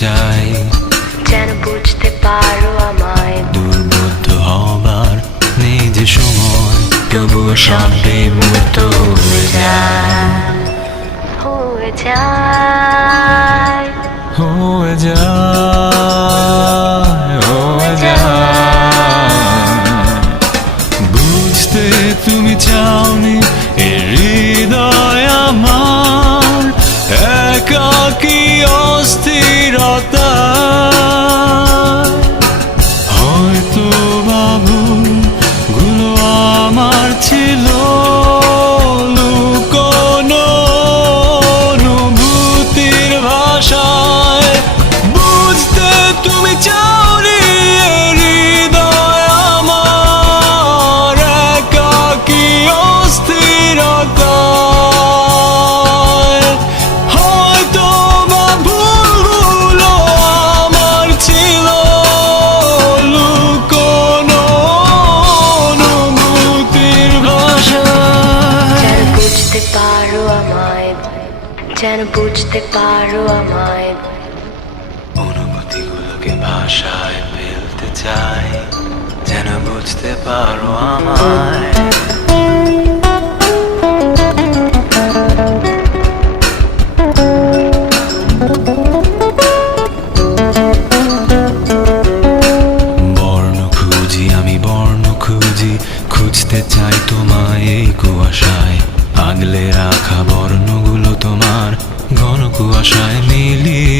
চাই, যেন বুঝতে পারো আমায়। দুর্বোধ্য হবার নেই যে সময়, তবুও শব্দে মুক্ত হয়ে যায়, হয়ে যায়, হয়ে যায়, হয়ে যায়। বুঝতে তুমি চাওনি এ হৃদয় আমার একাকী অস্থিরতা, হয়তো বাবুল গুলো আমার ছিল লুকোনো অনুভূতির ভাষায়। বুঝতে তুমি চাওনি এ হৃদয় আমার একাকী অস্থিরতা, হয়তো বা ভুলগুলো আমার ছিল লুকোনো অনুভূতির ভাষায়। যেন বুঝতে পারো আমায়, যেন বুঝতে পারো আমায়। অনুভূতিগুলোকে ভাষায় ফেলতে চাই, যেন বুঝতে পারো আমায়। বর্ণ খুঁজি আমি, বর্ণ খুঁজি, খুঁজতে চাই তোমায় এই কুয়াশায়। আগলে রাখা বর্ণগুলো তোমার ঘন কুয়াশায় মিলিয়ে